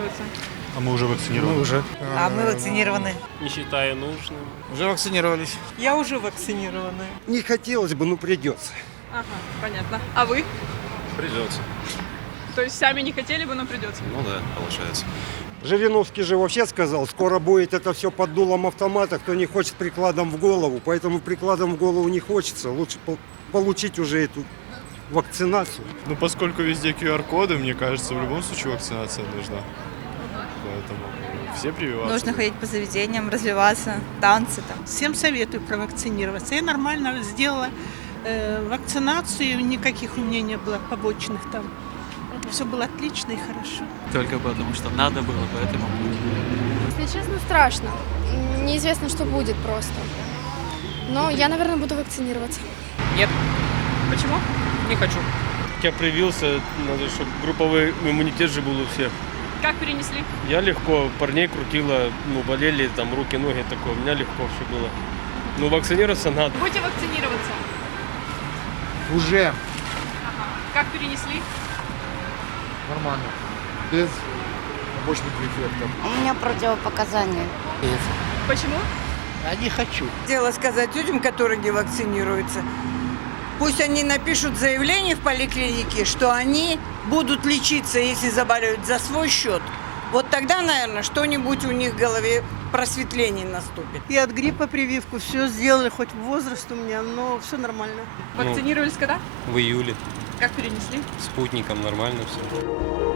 вакцинироваться? А мы уже вакцинированы. уже. А мы вакцинированы. Не считаю нужным. Уже вакцинировались. Я уже вакцинирована. Не хотелось бы, но придется. Ага, понятно. А вы? Придется. То есть сами не хотели бы, но придется? Ну да, получается. Жириновский же вообще сказал, скоро будет это все под дулом автомата, кто не хочет прикладом в голову. Поэтому прикладом в голову не хочется. Лучше получить уже эту вакцинацию. Ну, поскольку везде QR-коды, мне кажется, в любом случае вакцинация нужна. Поэтому все прививаться. Нужно ходить по заведениям, развиваться, танцы там. Всем советую провакцинироваться. Я нормально сделала вакцинацию, никаких у меня не было побочных там. Все было отлично и хорошо. Только потому, что надо было, поэтому... Если честно, страшно. Неизвестно, что будет просто. Но я, наверное, буду вакцинироваться. Нет, Почему? не хочу. Я привился, надо, чтобы групповой иммунитет же был у всех. Как перенесли? Я легко, парней крутило, болели, там руки, ноги такое, у меня легко все было. Ну, вакцинироваться надо. Будете вакцинироваться? Уже Ага. Как перенесли? нормально. Без побочных эффектов. У меня противопоказания. Почему? Я не хочу. Хотела сказать людям, которые не вакцинируются, пусть они напишут заявление в поликлинике, что они будут лечиться, если заболеют, за свой счет. Вот тогда, наверное, что-нибудь у них в голове просветление наступит. И от гриппа прививку все сделали, хоть возраст у меня, но все нормально. Вакцинировались когда? В июле. Как перенесли? Спутником нормально все.